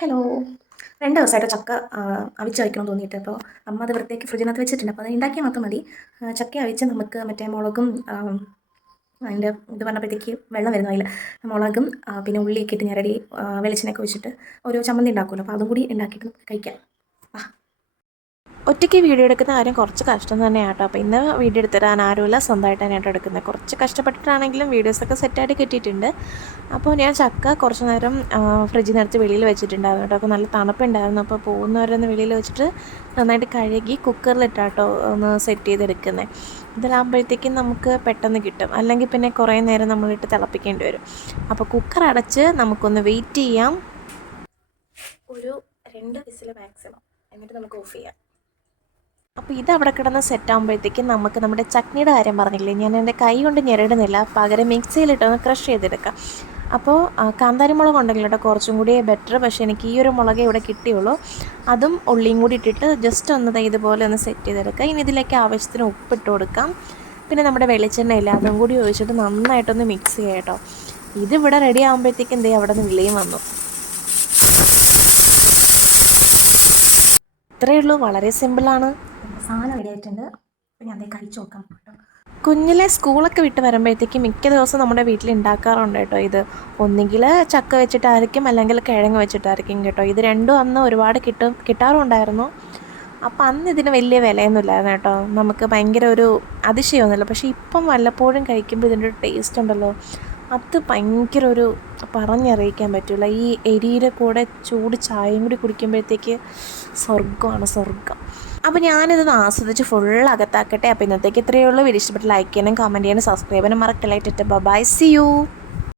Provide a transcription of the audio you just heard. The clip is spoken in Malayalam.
ഹലോ. 2 ദിവസമായിട്ട് ചക്ക അവിച്ച് കഴിക്കണമെന്ന് തോന്നിയിട്ട്. അപ്പോൾ അമ്മ അത് വൃത്തിയാക്കി ഫ്രിഡ്ജിനകത്ത് വെച്ചിട്ടുണ്ട്. അപ്പോൾ അത് ഉണ്ടാക്കിയാൽ മാത്രം മതി. ചക്ക അവിച്ച് നമുക്ക് മറ്റേ മുളകും അതിൻ്റെ ഇത് പറഞ്ഞപ്പോഴത്തേക്ക് വെള്ളം വരുന്നു അതിൽ. മുളകും പിന്നെ ഉള്ളിയൊക്കെ ഇട്ട് ഞെരടി വെളിച്ചെണ്ണയൊക്കെ ഒഴിച്ചിട്ട് ഒരു ചമ്മന്തി ഉണ്ടാക്കുമല്ലോ. അപ്പോൾ അതും കൂടി ഉണ്ടാക്കിയിട്ട് കഴിക്കാം. ഒറ്റയ്ക്ക് വീഡിയോ എടുക്കുന്ന കാര്യം കുറച്ച് കഷ്ടം തന്നെയാണ് കേട്ടോ. അപ്പോൾ ഇന്ന് വീഡിയോ എടുത്തിടാൻ ആരുമില്ല, സ്വന്തമായിട്ട് തന്നെയായിട്ട് എടുക്കുന്നത്. കുറച്ച് കഷ്ടപ്പെട്ടിട്ടാണെങ്കിലും വീഡിയോസൊക്കെ സെറ്റായിട്ട് കിട്ടിയിട്ടുണ്ട്. അപ്പോൾ ഞാൻ ചക്ക കുറച്ച് നേരം ഫ്രിഡ്ജിൽ നിന്നെടുത്ത് വെളിയിൽ വെച്ചിട്ടുണ്ടായിരുന്നു കേട്ടോ. അപ്പോൾ നല്ല തണുപ്പുണ്ടായിരുന്നു. അപ്പോൾ പോകുന്നവരൊന്ന് വെളിയിൽ വെച്ചിട്ട് നന്നായിട്ട് കഴുകി കുക്കറിലിട്ടാട്ടോ ഒന്ന് സെറ്റ് ചെയ്തെടുക്കുന്നത്. ഇതിലാകുമ്പോഴത്തേക്കും നമുക്ക് പെട്ടെന്ന് കിട്ടും, അല്ലെങ്കിൽ പിന്നെ കുറേ നേരം നമ്മളിട്ട് തിളപ്പിക്കേണ്ടി വരും. അപ്പോൾ കുക്കർ അടച്ച് നമുക്കൊന്ന് വെയിറ്റ് ചെയ്യാം, ഒരു 2 വിസിൽ മാക്സിമം, എന്നിട്ട് നമുക്ക് ഓഫ് ചെയ്യാം. അപ്പോൾ ഇത് അവിടെ കിടന്ന് സെറ്റ് ആകുമ്പോഴത്തേക്കും നമുക്ക് നമ്മുടെ ചട്നിയുടെ കാര്യം പറഞ്ഞില്ലേ, ഞാൻ എൻ്റെ കൈ കൊണ്ട് ഞെരടുന്നില്ല, പകരം മിക്സിയിലിട്ടൊന്ന് ക്രഷ് ചെയ്തെടുക്കാം. അപ്പോൾ കാന്താരി മുളക് ഉണ്ടെങ്കിൽ കേട്ടോ കുറച്ചും കൂടി ബെറ്റർ. പക്ഷേ എനിക്ക് ഈ ഒരു മുളകേ ഇവിടെ കിട്ടിയുള്ളൂ. അതും ഉള്ളിയും കൂടി ഇട്ടിട്ട് ജസ്റ്റ് ഒന്ന് ഇതുപോലെ ഒന്ന് സെറ്റ് ചെയ്തെടുക്കുക. ഇനി ഇതിലേക്ക് ആവശ്യത്തിന് ഉപ്പിട്ട് കൊടുക്കാം. പിന്നെ നമ്മുടെ വെളിച്ചെണ്ണയില്ല, അതും കൂടി ഒഴിച്ചിട്ട് നന്നായിട്ടൊന്ന് മിക്സ് ചെയ്യാം കേട്ടോ. ഇതിവിടെ റെഡി ആകുമ്പോഴത്തേക്കും അവിടെ നിന്ന് വിളിയും വന്നു. ഇത്രയേ ഉള്ളൂ, വളരെ സിമ്പിളാണ്. സാധനം റെഡി ആയിട്ടുണ്ട്. അപ്പോൾ ഞാൻ അതേ കഴിച്ച് നോക്കാം കേട്ടോ. കുഞ്ഞിലെ സ്കൂളൊക്കെ വിട്ട് വരുമ്പോഴത്തേക്കും മിക്ക ദിവസം നമ്മുടെ വീട്ടിൽ ഉണ്ടാക്കാറുണ്ട് കേട്ടോ ഇത്. ഒന്നുകിൽ ചക്ക വെച്ചിട്ടായിരിക്കും, അല്ലെങ്കിൽ കിഴങ്ങ് വെച്ചിട്ടായിരിക്കും കേട്ടോ. ഇത് രണ്ടും അന്ന് ഒരുപാട് കിട്ടാറുണ്ടായിരുന്നു. അപ്പം അന്ന് ഇതിന് വലിയ വിലയൊന്നുമില്ലായിരുന്നു കേട്ടോ. നമുക്ക് ഭയങ്കര ഒരു അതിശയമൊന്നുമില്ല. പക്ഷേ ഇപ്പം വല്ലപ്പോഴും കഴിക്കുമ്പോൾ ഇതിൻ്റെ ഒരു ടേസ്റ്റ് ഉണ്ടല്ലോ, അത് ഭയങ്കര ഒരു പറഞ്ഞറിയിക്കാൻ പറ്റില്ല. ഈ എരിയുടെ കൂടെ ചൂട് ചായയും കൂടി കുടിക്കുമ്പോഴത്തേക്ക് സ്വർഗ്ഗമാണ്, സ്വർഗ്ഗം. അപ്പോൾ ഞാനിത് ആസ്വദിച്ച് ഫുൾ അകത്താക്കട്ടെ. അപ്പോൾ ഇന്നത്തേക്ക് ഇത്രയേ ഉള്ളൂ. വീഡിയോ ഇഷ്ടപ്പെട്ട് ലൈക്ക് ചെയ്യാനും കമൻറ്റ് ചെയ്യാനും സബ്സ്ക്രൈബ് ചെയ്യാനും മറക്കലായിട്ടിട്ട് ബൈ, സി യു.